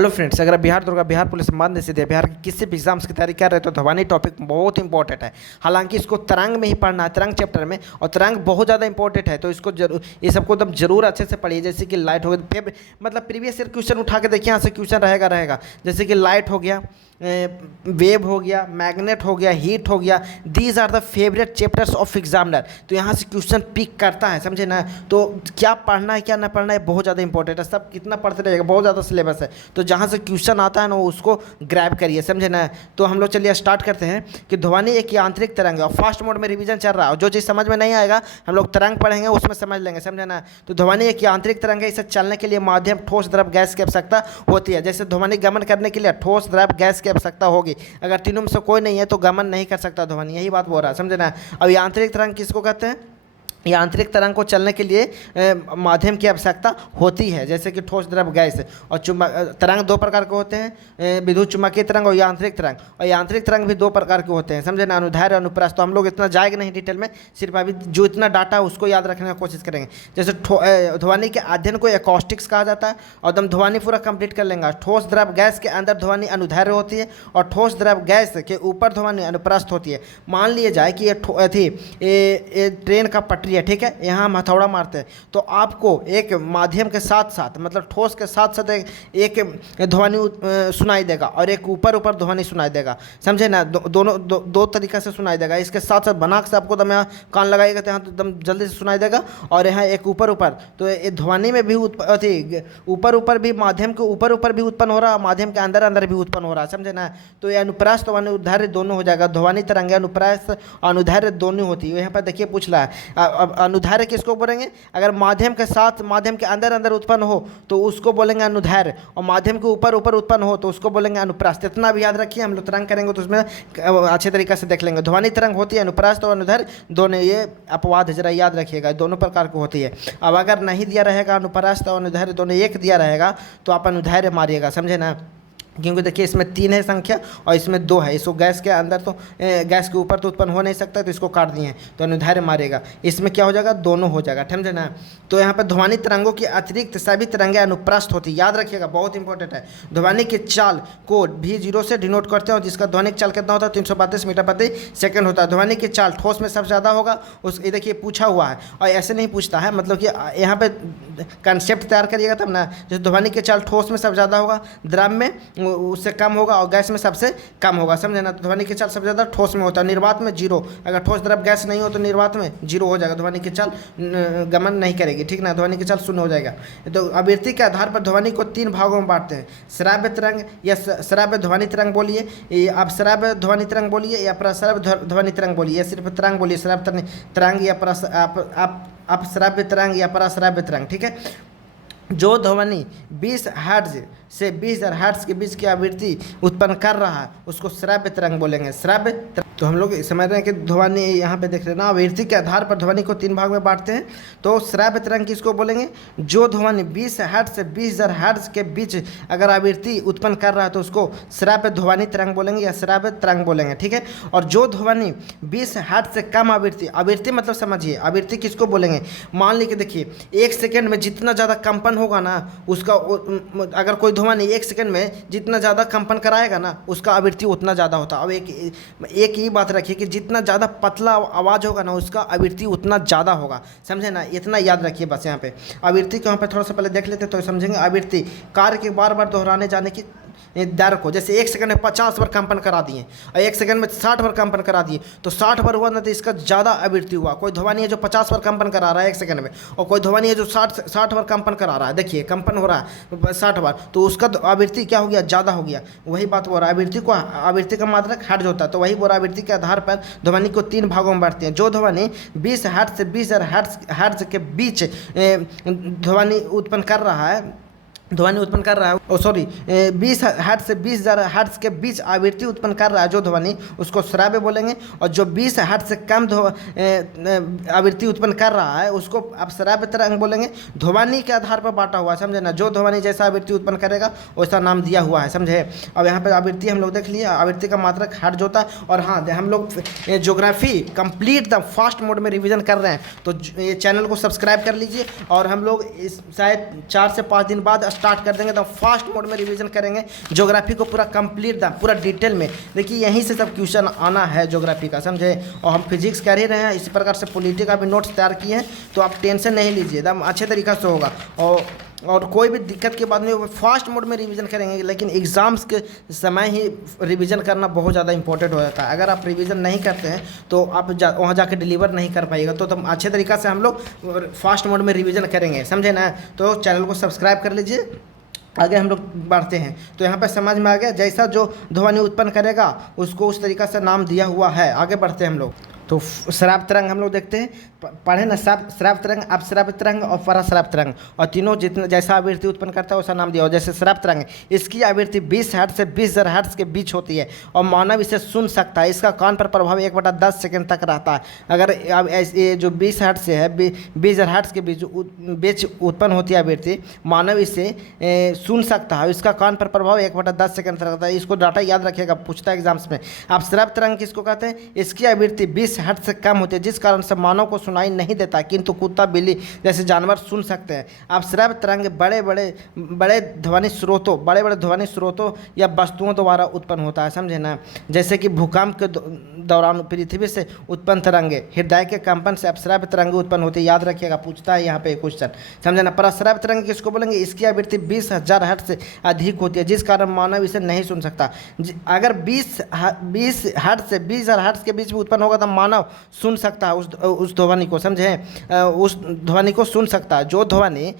Hello friends, अगर आप Bihar Durga Bihar police मध्य से बिहार के किसी भी एग्जाम्स की तैयारी कर रहे हो तो ध्वनि टॉपिक बहुत इंपॉर्टेंट है। हालांकि इसको तरंग में ही पढ़ना है, तरंग चैप्टर में, और तरंग बहुत ज़्यादा इंपॉर्टेंट है। तो इसको जरूर, ये सबको एकदम जरूर अच्छे से पढ़िए। जैसे कि लाइट हो गया, मतलब प्रीवियस ईयर क्वेश्चन उठा के देखिए, यहाँ से क्वेश्चन रहेगा। जैसे कि लाइट हो गया, वेव हो गया, मैग्नेट हो गया, हीट हो गया, these are the favourite chapters of examiner. तो यहाँ से क्वेश्चन पिक करता है, समझे ना। तो क्या पढ़ना है क्या ना पढ़ना है बहुत ज़्यादा इंपॉर्टेंट है। सब कितना पढ़ते रहेगा, बहुत ज़्यादा सिलेबस है। तो जहाँ से क्वेश्चन आता है ना उसको ग्रैब करिए, समझे ना। तो हम लोग चलिए स्टार्ट करते हैं कि ध्वनि एक यांत्रिक तरंग है और फास्ट मोड में रिवीजन चल रहा है। और जो चीज़ समझ में नहीं आएगा हम लोग तरंग पढ़ेंगे उसमें समझ लेंगे, समझे ना। तो ध्वनि एक यांत्रिक तरंग है, इसे चलने के लिए माध्यम ठोस द्रव गैस की आवश्यकता होती है। जैसे ध्वनि गमन करने के लिए ठोस द्रव गैस की आवश्यकता होगी। अगर तीनों में से कोई नहीं है तो गमन नहीं कर सकता ध्वनि, यही बात बोल रहा है, समझे ना। अब यांत्रिक तरंग किसको कहते हैं? यांत्रिक तरंग को चलने के लिए माध्यम की आवश्यकता होती है, जैसे कि ठोस द्रव गैस। और तरंग दो प्रकार के होते हैं, विद्युत चुम्बकीय तरंग और यांत्रिक तरंग। और यांत्रिक तरंग भी दो प्रकार के होते हैं, समझे ना, अनुदैर्ध्य और अनुप्रस्थ। तो हम लोग इतना जाएंगे नहीं डिटेल में, सिर्फ अभी जो इतना डाटा है उसको याद रखने की कोशिश करेंगे। जैसे ध्वनि के अध्ययन को एकॉस्टिक्स कहा जाता है, और एकदम ध्वनि पूरा कंप्लीट कर लेंगे। ठोस द्रव गैस के अंदर ध्वनि अनुदैर्ध्य होती है और ठोस द्रव गैस के ऊपर ध्वनि अनुप्रस्थ होती है। मान लिया जाए कि ये ट्रेन का पटरी है, ठीक है, यहाँ हम हथौड़ा मारते हैं तो आपको एक माध्यम के साथ साथ, मतलब ठोस के साथ साथ एक ध्वनि सुनाई देगा और एक ऊपर ऊपर ध्वनि सुनाई देगा, समझे ना। दोनों दो तरीक़ा से सुनाई देगा। इसके साथ साथ बना से आपको एकदम यहाँ कान लगाइएगा तो यहाँ तो एकदम जल्दी से सुनाई देगा। और यहाँ एक ऊपर ऊपर, तो ये ध्वनि में भी ऊपर ऊपर भी, माध्यम के ऊपर ऊपर भी उत्पन्न हो रहा है, माध्यम के अंदर अंदर भी उत्पन्न हो रहा है, समझे ना। तो ये अनुप्रस्थ और अनुदैर्ध्य दोनों हो जाएगा। ध्वनि तरंग अनुप्रस्थ अनुदैर्ध्य दोनों होती है। यहाँ पर देखिए पूछ रहा है अनुदैर्ध्य किसको बोलेंगे? अगर माध्यम के साथ, माध्यम के अंदर अंदर उत्पन्न हो तो उसको बोलेंगे अनुदैर्ध्य, और माध्यम के ऊपर ऊपर उत्पन्न हो तो उसको बोलेंगे अनुप्रस्थ। इतना भी याद रखिए, हम लोग तरंग करेंगे तो उसमें अच्छे तरीके से देख लेंगे। ध्वनि तरंग होती है अनुप्रस्थ और अनुदैर्ध्य दोनों, ये अपवाद जरा याद रखिएगा, दोनों प्रकार की होती है। अब अगर नहीं दिया रहेगा अनुप्रस्थ और अनुदैर्ध्य दोनों एक दिया रहेगा तो आप अनुदैर्ध्य मारिएगा, समझे ना। क्योंकि देखिए इसमें 3 है संख्या और इसमें 2 है। इसको गैस के अंदर तो गैस के ऊपर तो उत्पन्न हो नहीं सकता, तो इसको काट दिए हैं तो अनुदैर्ध्य मारेगा। इसमें क्या हो जाएगा? दोनों हो जाएगा, समझे ना। तो यहाँ पर ध्वनि तरंगों की अतिरिक्त सभी तरंगें अनुप्रस्थ होती है, याद रखिएगा, बहुत इंपॉर्टेंट है। ध्वनि की चाल को V0 से डिनोट करते हैं और जिसका ध्वनिक चाल कितना होता है? 332 मीटर प्रति सेकंड होता है। ध्वनि की चाल ठोस में सबसे ज़्यादा होगा, उस ये देखिए पूछा हुआ है। और ऐसे नहीं पूछता है, मतलब कि यहाँ पे कंसेप्ट तैयार करिएगा तब ना। जैसे ध्वनि की चाल ठोस में सबसे ज़्यादा होगा, द्रव में उससे कम होगा और गैस में सबसे कम होगा, समझे ना। तो ध्वनि की चाल सबसे ज़्यादा ठोस में होता है, निर्वात में 0। अगर ठोस द्रव गैस नहीं हो तो निर्वात में 0 हो जाएगा, ध्वनि की चाल गमन नहीं करेगी, ठीक ना, ध्वनि की चाल 0 हो जाएगा। तो आवृत्ति के आधार पर ध्वनि को 3 भागों में बांटते हैं, श्राव्य तरंग या श्राव्य ध्वनि तरंग बोलिए, आप श्राव्य ध्वनि तरंग बोलिए या प्रश्राव्य ध्वनि तरंग बोलिए, या सिर्फ तरंग बोलिए, श्राव्य तरंग या आप श्राव्य तरंग या पराश्राव्य तरंग, ठीक है। जो ध्वनि 20 हर्ट्ज से 20,000 हर्ट्ज के बीच की आवृत्ति उत्पन्न कर रहा है उसको श्राव्य तरंग बोलेंगे, श्राव्य। तो हम लोग समझ रहे हैं कि ध्वनि यहाँ पे देख रहे हैं ना, आवृत्ति के आधार पर ध्वनि को 3 भाग में बांटते हैं। तो श्राव्य तरंग किसको बोलेंगे? जो ध्वनि 20 हर्ट्ज से 20,000 हर्ट्ज के बीच अगर आवृत्ति उत्पन्न कर रहा है तो उसको श्राव्य ध्वनि तरंग बोलेंगे या श्राव्य तरंग बोलेंगे, ठीक है। और जो ध्वनि 20 हर्ट्ज से कम आवृत्ति, आवृत्ति मतलब समझिए, आवृत्ति किसको बोलेंगे? मान लीजिए देखिए 1 सेकेंड में जितना ज़्यादा कंपन होगा ना उसका, अगर कोई ध्वनि 1 सेकंड में जितना ज़्यादा कंपन कराएगा ना उसका आवृत्ति उतना ज़्यादा होता है। अब एक ही बात रखिए कि जितना ज़्यादा पतला आवाज़ होगा ना उसका आवृत्ति उतना ज़्यादा होगा, समझे ना। इतना याद रखिए बस। यहाँ पे आवृत्ति को यहाँ पे थोड़ा सा पहले देख लेते तो समझेंगे। आवृत्ति कार्य के बार बार दोहराने जाने की दर को, जैसे 1 सेकंड में 50 बार कंपन करा दिए और 1 सेकंड में 60 बार कंपन करा दिए तो 60 बार हुआ ना तो इसका ज़्यादा आवृत्ति हुआ। कोई ध्वनि है जो 50 बार कंपन करा रहा है 1 सेकंड में, और कोई ध्वनि है जो 60 बार कंपन करा रहा है, देखिए कंपन हो रहा है 60 बार, तो उसका आवृत्ति क्या हो गया? ज़्यादा हो गया। वही बात बोल रहा है, आवृत्ति का मात्रक हर्ट्ज होता है। तो वही बोल रहा है आवृत्ति के आधार पर ध्वनि को 3 भागों में बांटते हैं। जो ध्वनि 20 हर्ट्ज से 20,000 हर्ट्ज के बीच ध्वनि उत्पन्न कर रहा है, 20 हर्ट्ज से 20,000 हर्ट्ज के बीच आवृत्ति उत्पन्न कर रहा है जो ध्वनि, उसको श्राव्य बोलेंगे। और जो 20 हर्ट्ज से कम आवृत्ति उत्पन्न कर रहा है उसको आप श्राव्य तरंग बोलेंगे। ध्वनि के आधार पर बांटा हुआ है, समझे ना। जो ध्वनि जैसा आवृत्ति उत्पन्न करेगा वैसा नाम दिया हुआ है, समझे। अब यहाँ पर आवृत्ति हम लोग देख लिए, आवृत्ति का मात्रक हर्ट्ज होता है। और हाँ, हम लोग geography complete the fast mode में रिविजन कर रहे हैं तो ये चैनल को सब्सक्राइब कर लीजिए। और हम लोग शायद 4 से 5 दिन बाद स्टार्ट कर देंगे, तो फास्ट मोड में रिवीजन करेंगे ज्योग्राफी को पूरा कंप्लीट पूरा डिटेल में। देखिए यहीं से सब क्वेश्चन आना है ज्योग्राफी का, समझे। और हम फिजिक्स कर ही रहे हैं, इसी प्रकार से पॉलिटी का भी नोट्स तैयार किए हैं, तो आप टेंशन नहीं लीजिए, एकदम अच्छे तरीक़े से होगा। और कोई भी दिक्कत के बाद में फास्ट मोड में रिवीजन करेंगे, लेकिन एग्ज़ाम्स के समय ही रिवीजन करना बहुत ज़्यादा इंपॉर्टेंट हो जाता है। अगर आप रिवीजन नहीं करते हैं तो आप वहाँ जाके डिलीवर नहीं कर पाइएगा। तो अच्छे तरीक़े से हम लोग फास्ट मोड में रिवीजन करेंगे, समझे ना। तो चैनल को सब्सक्राइब कर लीजिए, आगे हम लोग बढ़ते हैं। तो यहाँ पर समझ में आ गया, जैसा जो ध्वनि उत्पन्न करेगा उसको उस तरीक़ा से नाम दिया हुआ है। आगे बढ़ते हैं हम लोग। तो श्राव्य तरंग हम लोग देखते हैं, पढ़े ना, श्राव्य तरंग, अपश्राव्य तरंग और पराश्राव्य तरंग, और तीनों जितना जैसा आवृत्ति उत्पन्न करता है वैसा नाम दिया हो। जैसे श्राव्य तरंग, इसकी आवृत्ति 20 हर्ट्ज से 20,000 हर्ट्ज के बीच होती है और मानव इसे सुन सकता है। इसका कान पर प्रभाव 1/10 सेकंड तक रहता है। अगर ये जो 20 हर्ट्ज से है 20,000 हर्ट्ज के बीच उत्पन्न होती है आवृत्ति, मानव इसे सुन सकता है। इसका कान पर प्रभाव 1/10 सेकंड तक रहता है। इसको डाटा याद रखिएगा, पूछता है एग्जाम्स में। अब श्राव्य तरंग किसको कहते हैं? इसकी आवृत्ति 20 हर्ट्ज से कम होती है, जिस कारण से मानव को सुनाई नहीं देता, किंतु कुत्ता बिल्ली जैसे जानवर सुन सकते हैं। अब श्राव्य तरंग बड़े ध्वनि स्रोतों या वस्तुओं द्वारा उत्पन्न होता है, समझे ना। जैसे कि भूकंप के दौरान पृथ्वी से उत्पन्न तरंगे, हृदय के कंपन से अपश्राव्य तरंगे उत्पन्न होती है। याद रखिएगा, पूछता है यहाँ पे क्वेश्चन, समझे ना। पराश्राव्य तरंग किसको बोलेंगे? इसकी आवृत्ति 20,000 हर्ट्ज से अधिक होती है, जिस कारण मानव इसे नहीं सुन सकता। अगर 20 हर्ट्ज से 20,000 हर्ट्ज के बीच में उत्पन्न होगा तो मानव सुन सकता है उस ध्वनि को, समझे। उस ध्वनि को सुन सकता है। जो ध्वनि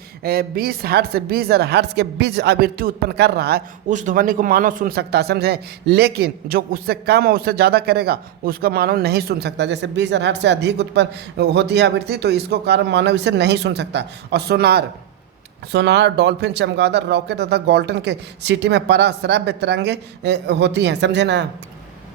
20 हर्ट्ज से 20,000 हर्ट्ज के बीच आवृत्ति उत्पन्न कर रहा है, उस ध्वनि को मानव सुन सकता है, समझे। लेकिन जो उससे कम और उससे ज़्यादा करेगा उसका मानव नहीं सुन सकता। जैसे 20,000 हर्ट्ज से अधिक उत्पन्न होती है आवृत्ति, तो इसको कारण मानव इसे नहीं सुन सकता। और सोनार, डॉल्फिन, चमगादड़, रॉकेट तथा गोल्टन के सिटी में पराश्राव्य तरंगे होती हैं, समझे ना।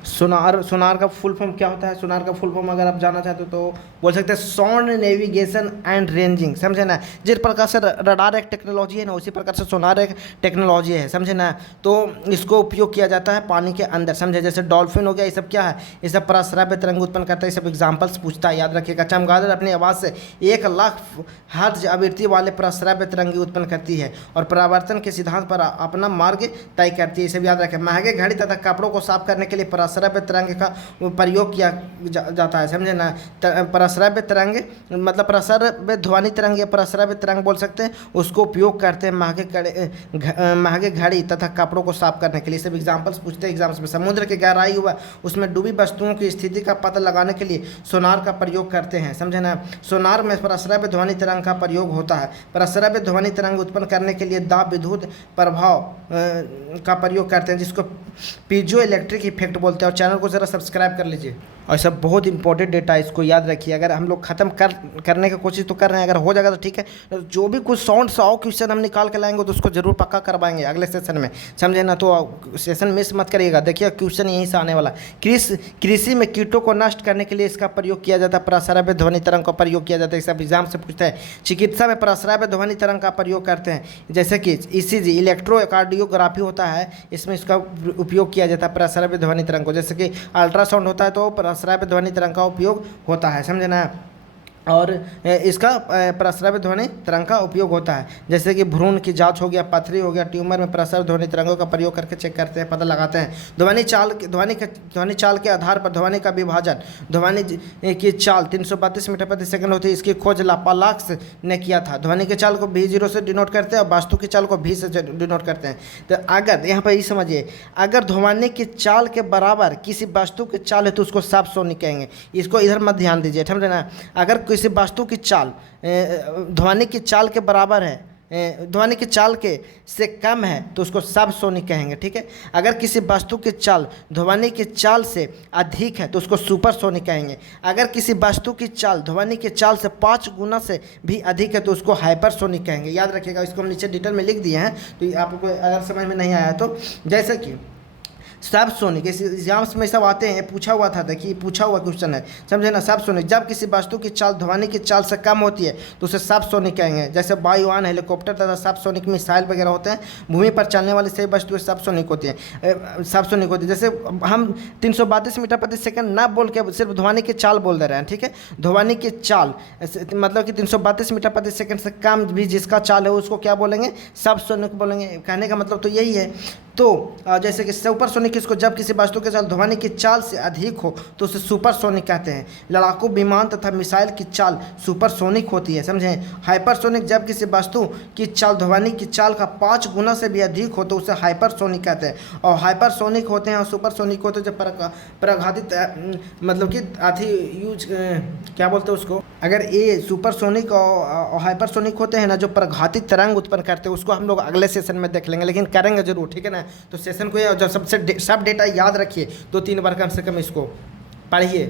सोनार का फुल फॉर्म क्या होता है? सोनार का फुल फॉर्म अगर आप जानना चाहते हो तो बोल सकते हैं साउंड नेविगेशन एंड रेंजिंग, समझे ना। जिस प्रकार से रडार एक टेक्नोलॉजी है ना, उसी प्रकार से सोनार एक टेक्नोलॉजी है, समझे ना। तो इसको उपयोग किया जाता है पानी के अंदर, समझे। जैसे डॉल्फिन हो गया, ये सब क्या है? ये सब पराश्राव्य तरंग उत्पन्न करता है। ये सब एग्जाम्पल्स पूछता है, याद रखिएगा। चमगादड़ अपनी आवाज़ से 1,00,000 हर्ट्ज आवृत्ति वाले पराश्राव्य तरंगे उत्पन्न करती है और परावर्तन के सिद्धांत पर अपना मार्ग तय करती है। ये सब याद रखें। महंगे घड़ी तथा कपड़ों को साफ करने के लिए पराश्राव्य तरंग का प्रयोग किया जाता है, समझे ना। पराश्राव्य तरंग मतलब पराश्राव्य ध्वनि तरंग या पराश्राव्य तरंग बोल सकते हैं, उसको उपयोग करते हैं महंगे घड़ी तथा कपड़ों को साफ करने के लिए। सब एग्जाम्पल्स पूछते हैं एग्जाम्स में। समुद्र की गहराई हुआ, उसमें डूबी वस्तुओं की स्थिति का पता लगाने के लिए सोनार का प्रयोग करते हैं, समझे ना। सोनार में पराश्राव्य ध्वनि तरंग का प्रयोग होता है। पराश्राव्य ध्वनि तरंग उत्पन्न करने के लिए दाब विद्युत प्रभाव का प्रयोग करते हैं, जिसको पीजो इलेक्ट्रिक इफेक्ट बोलते हैं। और चैनल को ज़रा सब्सक्राइब कर लीजिए। और सब बहुत इंपॉर्टेंट डेटा है, इसको याद रखिए। अगर हम लोग ख़त्म करने की कोशिश तो कर रहे हैं, अगर हो जाएगा तो ठीक है। जो भी कुछ 100 क्वेश्चन हम निकाल के लाएंगे तो उसको जरूर पक्का करवाएंगे अगले सेशन में, समझे ना। तो सेशन मिस मत करिएगा। देखिए क्वेश्चन यहीं से आने वाला। कृषि में कीटों को नष्ट करने के लिए इसका प्रयोग किया जाता है। पराश्राव्य ध्वनि तरंग का प्रयोग किया जाता है, सब एग्जाम से पूछता है। चिकित्सा में पराश्राव्य ध्वनि तरंग का प्रयोग करते हैं, जैसे कि ECG इलेक्ट्रोकार्डियोग्राफी होता है, इसमें इसका उपयोग किया जाता है पराश्राव्य ध्वनि तरंग को। जैसे कि अल्ट्रासाउंड होता है तो पराश्राव्य ध्वनि तरंग का उपयोग होता है, समझे ना। और इसका पराश्राव्य ध्वनि तरंग का उपयोग होता है। जैसे कि भ्रूण की जांच हो गया, पथरी हो गया, ट्यूमर में पराश्राव्य ध्वनि तरंगों का प्रयोग करके चेक करते हैं, पता लगाते हैं। ध्वनि चाल के आधार पर ध्वनि का विभाजन। ध्वनि की चाल 332 मीटर प्रति सेकंड होती है। इसकी खोज लाप्लास ने किया था। ध्वनि की चाल को V0 से डिनोट करते हैं और वास्तु की चाल को V से डिनोट करते हैं। तो अगर यहाँ पर ये समझिए, अगर ध्वनि की चाल के बराबर किसी वस्तु की चाल है तो उसको साफ सोनी कहेंगे। इसको इधर मत ध्यान दीजिए, समझे ना। अगर किसी वस्तु की चाल ध्वनि की चाल के बराबर है, ध्वनि की चाल के से कम है तो उसको सब सोनी कहेंगे, ठीक है। अगर किसी वस्तु की चाल ध्वनि की चाल से अधिक है तो उसको सुपर सोनी कहेंगे। अगर किसी वस्तु की चाल ध्वनि की चाल से 5 गुना से भी अधिक है तो उसको हाइपर सोनी कहेंगे। याद रखिएगा, इसको हम नीचे डिटेल में लिख दिए हैं, तो आपको अगर समझ में नहीं आया तो। जैसे कि सब सोनिक, इस एग्जाम्स में सब आते हैं, पूछा हुआ था, देखिए पूछा हुआ क्वेश्चन है, समझे ना। सब सोनिक, जब किसी वस्तु की चाल ध्वनि की चाल से कम होती है तो उसे सब सोनिक कहेंगे। जैसे वायुयान, हेलीकॉप्टर तथा सब सोनिक मिसाइल वगैरह होते हैं, भूमि पर चलने वाली सभी वस्तुएं सब सोनिक होती हैं, सब सोनिक होती है। जैसे हम 332 मीटर प्रति सेकंड ना बोल के सिर्फ ध्वनि की चाल बोल दे रहे हैं, ठीक है। ध्वनि की चाल मतलब कि 332 मीटर प्रति सेकंड से कम भी जिसका चाल है उसको क्या बोलेंगे, सब सोनिक बोलेंगे। कहने का मतलब तो यही है। तो जैसे कि सुपरसोनिक, इसको जब किसी वस्तु के चाल ध्वनि की चाल से अधिक हो तो उसे सुपरसोनिक कहते हैं। लड़ाकू विमान तथा मिसाइल की चाल सुपरसोनिक होती है, समझे। हाइपरसोनिक, जब किसी वस्तु की चाल ध्वनि की चाल का 5 गुना से भी अधिक हो तो उसे हाइपरसोनिक कहते हैं। और हाइपरसोनिक होते हैं और सुपरसोनिक होते हैं जब प्रघातित मतलब कि अति यूज क्या बोलते हैं उसको, अगर ये सुपरसोनिक और हाइपरसोनिक होते हैं ना, जो प्रघातित तरंग उत्पन्न करते हैं, उसको हम लोग अगले सेशन में देख लेंगे, लेकिन करेंगे जरूर, ठीक है ना। तो सेशन को जब सब डेटा याद रखिए, 2-3 बार कम से कम इसको पढ़िए।